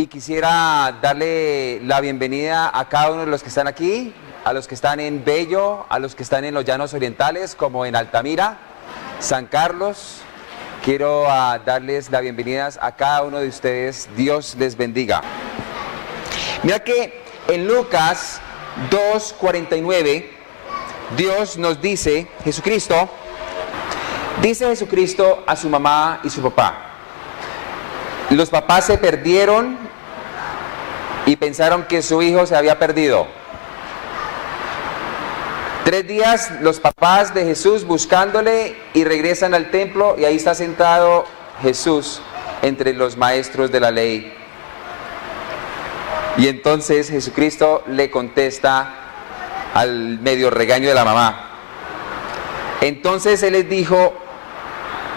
Y quisiera darle la bienvenida a cada uno de los que están aquí, a los que están en Bello, a los que están en los Llanos Orientales, como en Altamira, San Carlos. Quiero darles la bienvenida a cada uno de ustedes. Dios les bendiga. Mira que en Lucas 2:49, Dios nos dice, dice Jesucristo a su mamá y su papá. Los papás se perdieron y pensaron que su hijo se había perdido. 3 días los papás de Jesús buscándole y regresan al templo y ahí está sentado Jesús entre los maestros de la ley. Y entonces Jesucristo le contesta al medio regaño de la mamá. Entonces Él les dijo: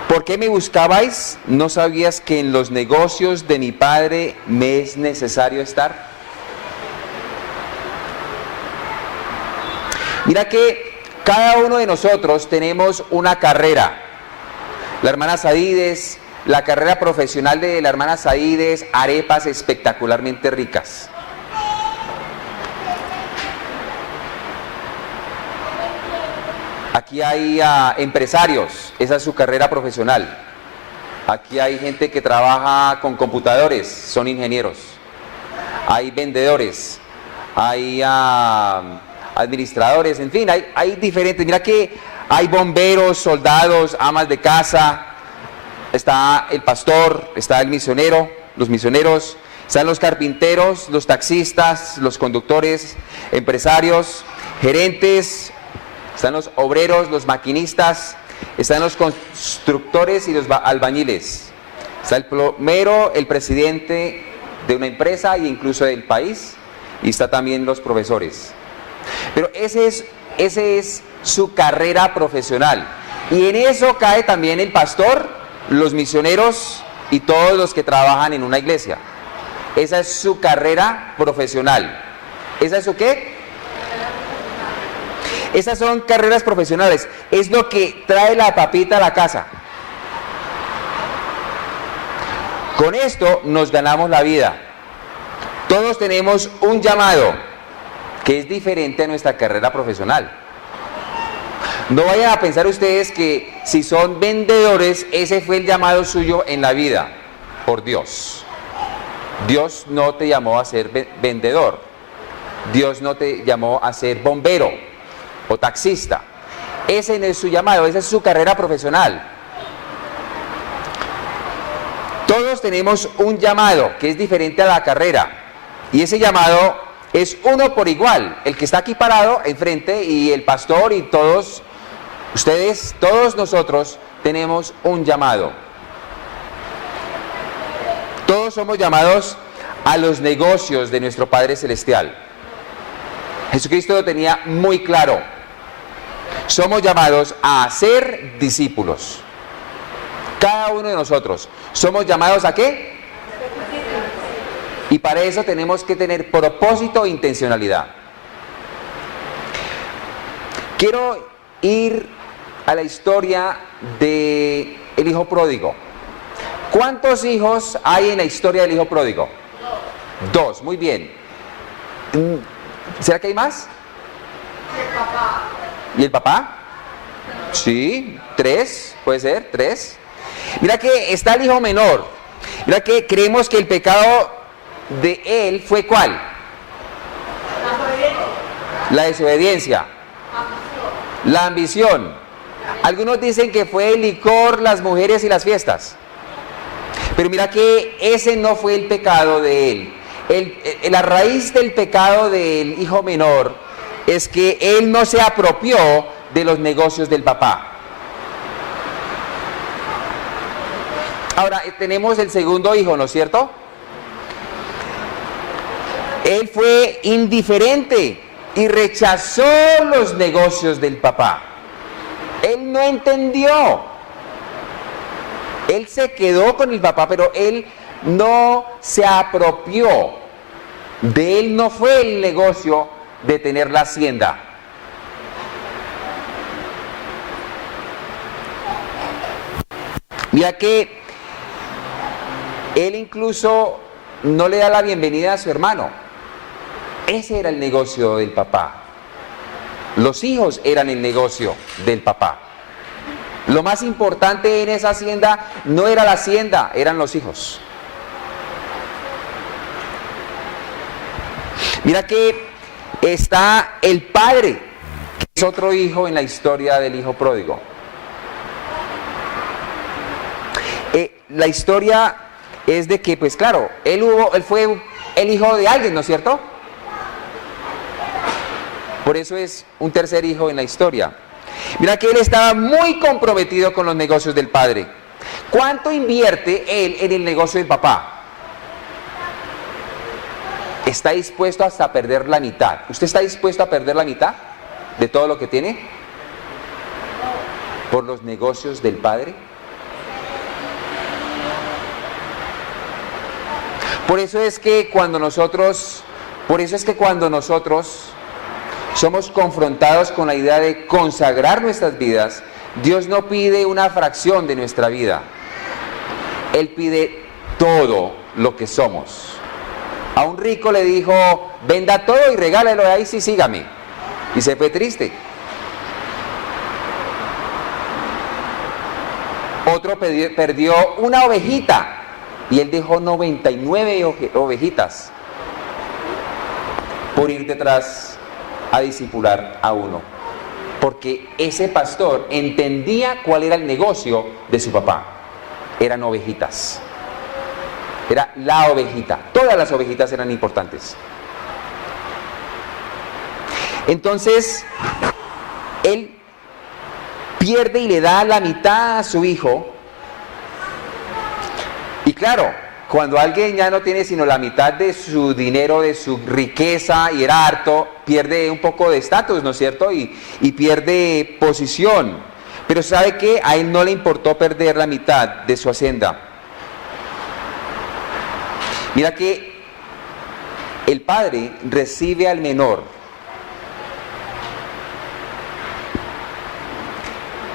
¿por qué me buscabais? ¿No sabías que en los negocios de mi Padre me es necesario estar? Mira que cada uno de nosotros tenemos una carrera. La hermana Saides, la carrera profesional de la hermana Saides, arepas espectacularmente ricas. Aquí hay empresarios, esa es su carrera profesional. Aquí hay gente que trabaja con computadores, son ingenieros. Hay vendedores, hay administradores, en fin, hay diferentes. Mira que hay bomberos, soldados, amas de casa, está el pastor, está el misionero, los misioneros, están los carpinteros, los taxistas, los conductores, empresarios, gerentes. Están los obreros, los maquinistas, están los constructores y los albañiles. Está el plomero, el presidente de una empresa e incluso del país, y está también los profesores. Pero ese es su carrera profesional. Y en eso cae también el pastor, los misioneros y todos los que trabajan en una iglesia. Esa es su carrera profesional. ¿Esa es su qué? Esas son carreras profesionales, es lo que trae la papita a la casa. Con esto nos ganamos la vida. Todos tenemos un llamado que es diferente a nuestra carrera profesional. No vayan a pensar ustedes que si son vendedores, ese fue el llamado suyo en la vida, por Dios. Dios no te llamó a ser vendedor, Dios no te llamó a ser bombero o taxista. Ese no es su llamado, esa es su carrera profesional. Todos tenemos un llamado que es diferente a la carrera, y ese llamado es uno por igual, el que está aquí parado enfrente y el pastor y todos ustedes, todos nosotros tenemos un llamado. Todos somos llamados a los negocios de nuestro Padre Celestial. Jesucristo lo tenía muy claro. Somos llamados a ser discípulos. Cada uno de nosotros. ¿Somos llamados a qué? Y para eso tenemos que tener propósito e intencionalidad. Quiero ir a la historia del hijo pródigo. ¿Cuántos hijos hay en la historia del hijo pródigo? 2, muy bien. ¿Será que hay más? El papá. ¿Y el papá? Sí, 3, puede ser, 3. Mira que está el hijo menor. Mira que creemos que el pecado de él fue ¿cuál? La desobediencia. La ambición. Algunos dicen que fue el licor, las mujeres y las fiestas. Pero mira que ese no fue el pecado de él. La raíz del pecado del hijo menor es que él no se apropió de los negocios del papá. Ahora tenemos el segundo hijo, ¿no es cierto? Él fue indiferente y rechazó los negocios del papá. Él no entendió. Él se quedó con el papá, pero él no se apropió. De él no fue el negocio de tener la hacienda. Mira que él incluso no le da la bienvenida a su hermano. Ese era el negocio del papá. Los hijos eran el negocio del papá. Lo más importante en esa hacienda no era la hacienda, eran los hijos. Mira que está el padre, que es otro hijo en la historia del hijo pródigo. La historia es de que, pues claro, él fue el hijo de alguien, ¿no es cierto? Por eso es un tercer hijo en la historia. Mira que él estaba muy comprometido con los negocios del padre. ¿Cuánto invierte él en el negocio del papá? Está dispuesto hasta a perder la mitad. ¿Usted está dispuesto a perder la mitad de todo lo que tiene por los negocios del padre? Por eso es que cuando nosotros somos confrontados con la idea de consagrar nuestras vidas, Dios no pide una fracción de nuestra vida. Él pide todo lo que somos. A un rico le dijo, venda todo y regálelo de ahí, sí, sígame. Y se fue triste. Otro perdió una ovejita y él dejó 99 ovejitas por ir detrás a discipular a uno. Porque ese pastor entendía cuál era el negocio de su papá. Eran ovejitas. Era la ovejita. Todas las ovejitas eran importantes. Entonces, él pierde y le da la mitad a su hijo. Y claro, cuando alguien ya no tiene sino la mitad de su dinero, de su riqueza, y era harto, pierde un poco de estatus, ¿no es cierto? Y pierde posición. Pero ¿sabe qué? A él no le importó perder la mitad de su hacienda. Mira que el padre recibe al menor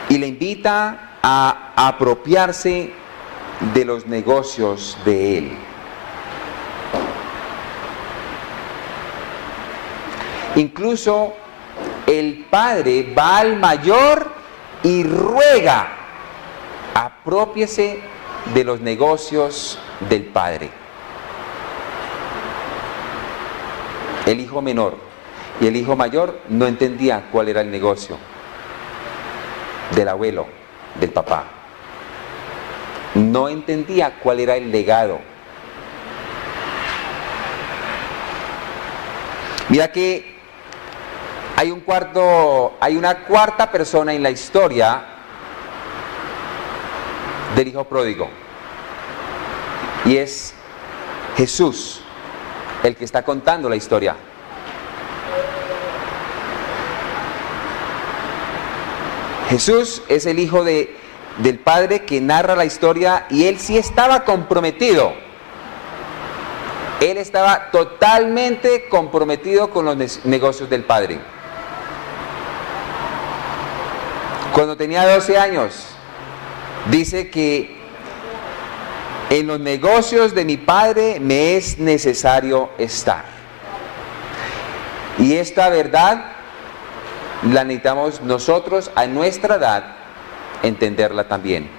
y le invita a apropiarse de los negocios de él. Incluso el padre va al mayor y ruega, aprópiese de los negocios del padre. El hijo menor y el hijo mayor no entendía cuál era el negocio del abuelo, del papá. No entendía cuál era el legado. Mira que hay una cuarta persona en la historia del hijo pródigo. Y es Jesús, el que está contando la historia. Jesús es el hijo del padre que narra la historia, y él sí estaba comprometido. Él estaba totalmente comprometido con los negocios del padre. Cuando tenía 12 años, dice que en los negocios de mi padre me es necesario estar. Y esta verdad la necesitamos nosotros a nuestra edad entenderla también.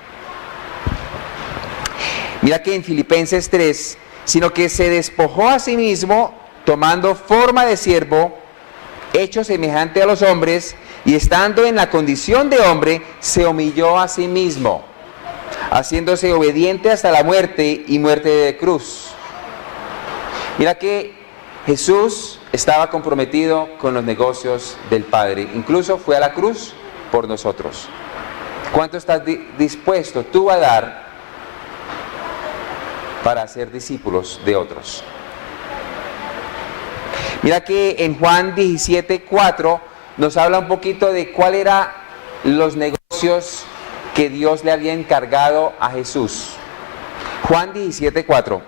Mira que en Filipenses 3, sino que se despojó a sí mismo, tomando forma de siervo, hecho semejante a los hombres, y estando en la condición de hombre, se humilló a sí mismo, haciéndose obediente hasta la muerte y muerte de cruz. Mira que Jesús estaba comprometido con los negocios del Padre, incluso fue a la cruz por nosotros. ¿Cuánto estás dispuesto tú a dar para ser discípulos de otros? Mira que en Juan 17:4 nos habla un poquito de cuál eran los negocios que Dios le había encargado a Jesús. Juan 17:4.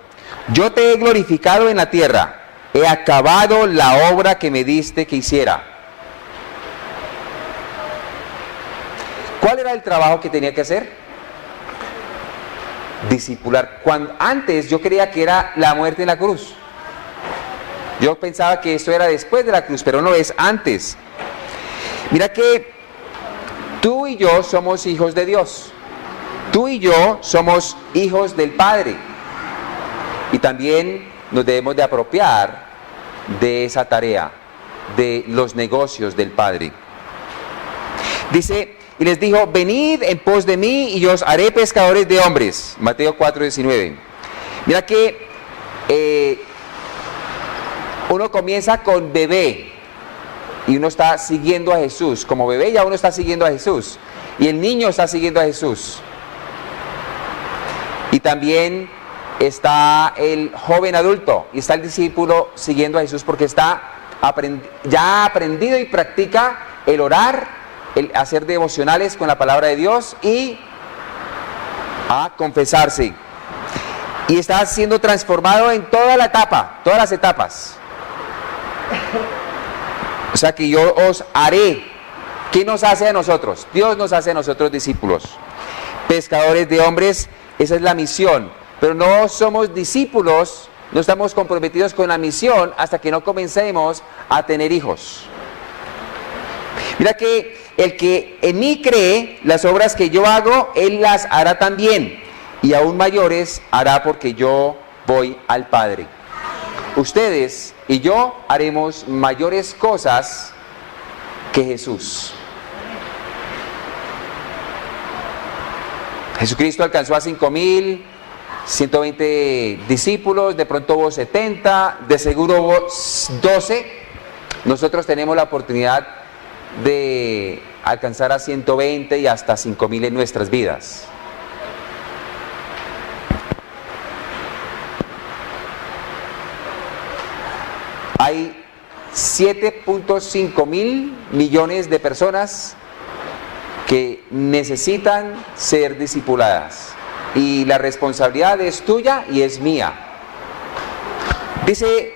Yo te he glorificado en la tierra, he acabado la obra que me diste que hiciera. ¿Cuál era el trabajo que tenía que hacer? discipular. Antes yo creía que era la muerte en la cruz. Yo pensaba que esto era después de la cruz, pero no, es antes. Mira que tú y yo somos hijos de Dios. Tú y yo somos hijos del Padre. Y también nos debemos de apropiar de esa tarea, de los negocios del Padre. Dice, y les dijo, venid en pos de mí y yo os haré pescadores de hombres. Mateo 4:19. Mira que uno comienza con bebé y uno está siguiendo a Jesús. Como bebé ya uno está siguiendo a Jesús. Y el niño está siguiendo a Jesús. Y también está el joven adulto y está el discípulo siguiendo a Jesús porque ya ha aprendido y practica el orar, el hacer devocionales con la palabra de Dios y a confesarse. Y está siendo transformado en toda la etapa, todas las etapas. O sea que yo os haré. ¿Qué nos hace a nosotros? Dios nos hace a nosotros discípulos, pescadores de hombres. Esa es la misión, pero no somos discípulos, no estamos comprometidos con la misión hasta que no comencemos a tener hijos. Mira que el que en mí cree, las obras que yo hago, él las hará también, y aún mayores hará porque yo voy al Padre. Ustedes y yo haremos mayores cosas que Jesús. Jesucristo alcanzó a 5,000, 120 discípulos, de pronto hubo 70, de seguro hubo 12. Nosotros tenemos la oportunidad de alcanzar a 120 y hasta 5,000 en nuestras vidas. Hay 7.5 mil millones de personas que necesitan ser discipuladas y la responsabilidad es tuya y es mía. Dice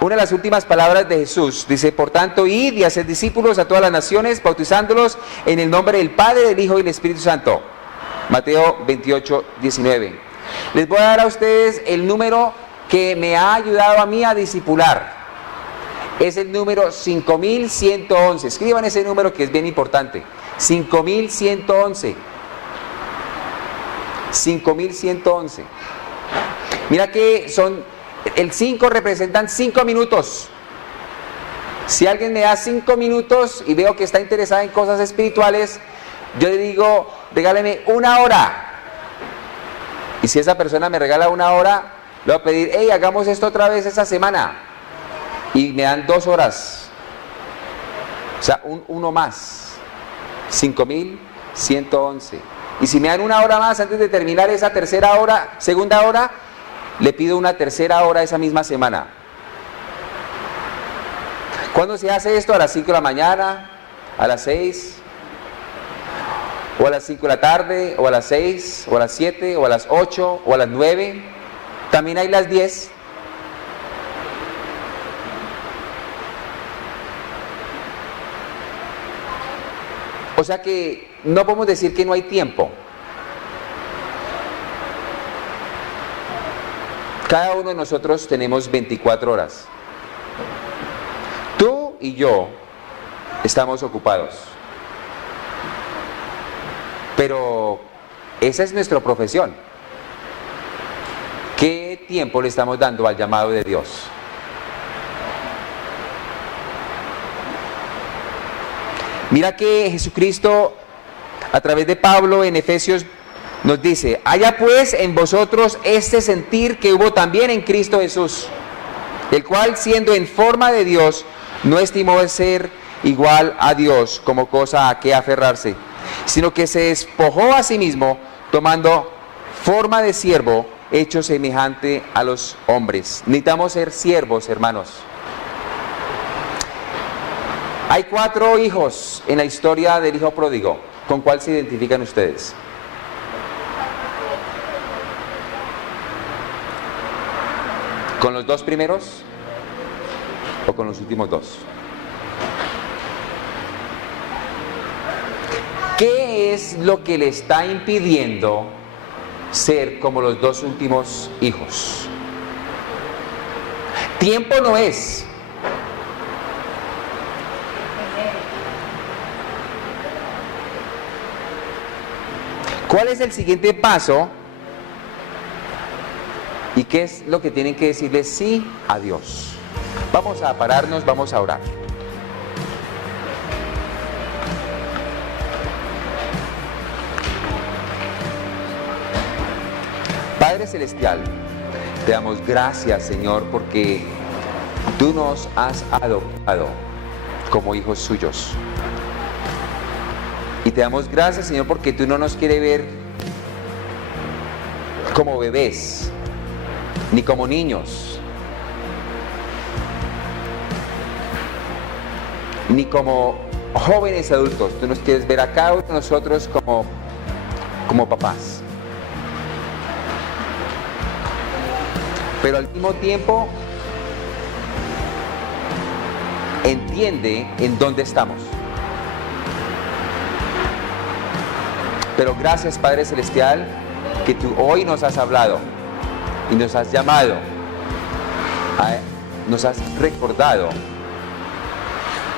una de las últimas palabras de Jesús, dice, por tanto, id y haced discípulos a todas las naciones, bautizándolos en el nombre del Padre, del Hijo y del Espíritu Santo. Mateo 28:19. Les voy a dar a ustedes el número que me ha ayudado a mí a discipular. Es el número 5111. Escriban ese número que es bien importante. 5111. 5111. Mira que el 5 representan 5 minutos. Si alguien me da 5 minutos y veo que está interesada en cosas espirituales, yo le digo, regáleme 1 hora. Y si esa persona me regala 1 hora, le voy a pedir, hey, hagamos esto otra vez esta semana. Y me dan 2 horas. O sea, uno más. 5111. Y si me dan 1 hora más antes de terminar esa segunda hora, le pido una tercera hora esa misma semana. ¿Cuándo se hace esto? A las 5 de la mañana, a las 6, o a las 5 de la tarde, o a las 6, o a las 7, o a las 8, o a las 9. También hay las 10. O sea que no podemos decir que no hay tiempo. Cada uno de nosotros tenemos 24 horas. Tú y yo estamos ocupados. Pero esa es nuestra profesión. ¿Qué tiempo le estamos dando al llamado de Dios? Mira que Jesucristo, a través de Pablo en Efesios, nos dice, haya pues en vosotros este sentir que hubo también en Cristo Jesús, el cual siendo en forma de Dios, no estimó el ser igual a Dios como cosa a que aferrarse, sino que se despojó a sí mismo, tomando forma de siervo, hecho semejante a los hombres. Necesitamos ser siervos, hermanos. Hay 4 hijos en la historia del hijo pródigo. ¿Con cuál se identifican ustedes? ¿Con los 2 primeros o con los últimos 2? ¿Qué es lo que le está impidiendo ser como los dos últimos hijos. Tiempo no es. ¿Cuál es el siguiente paso? ¿Y qué es lo que tienen que decirle sí a Dios? Vamos a pararnos, vamos a orar. Padre Celestial, te damos gracias, Señor, porque tú nos has adoptado como hijos suyos. Y te damos gracias, Señor, porque tú no nos quieres ver como bebés, ni como niños, ni como jóvenes adultos. Tú nos quieres ver a cada uno de nosotros como papás. Pero al mismo tiempo, entiende en dónde estamos. Pero gracias, Padre Celestial, que tú hoy nos has hablado y nos has llamado, nos has recordado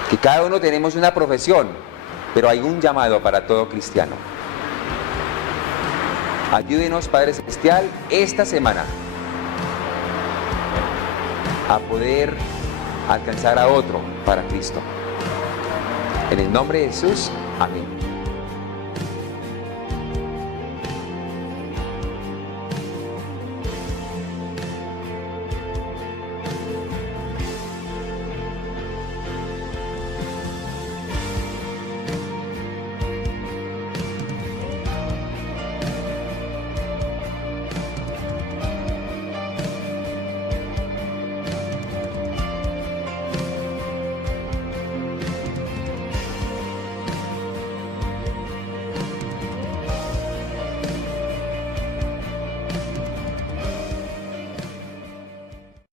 que cada uno tenemos una profesión, pero hay un llamado para todo cristiano. Ayúdenos, Padre Celestial, esta semana a poder alcanzar a otro para Cristo. En el nombre de Jesús, amén.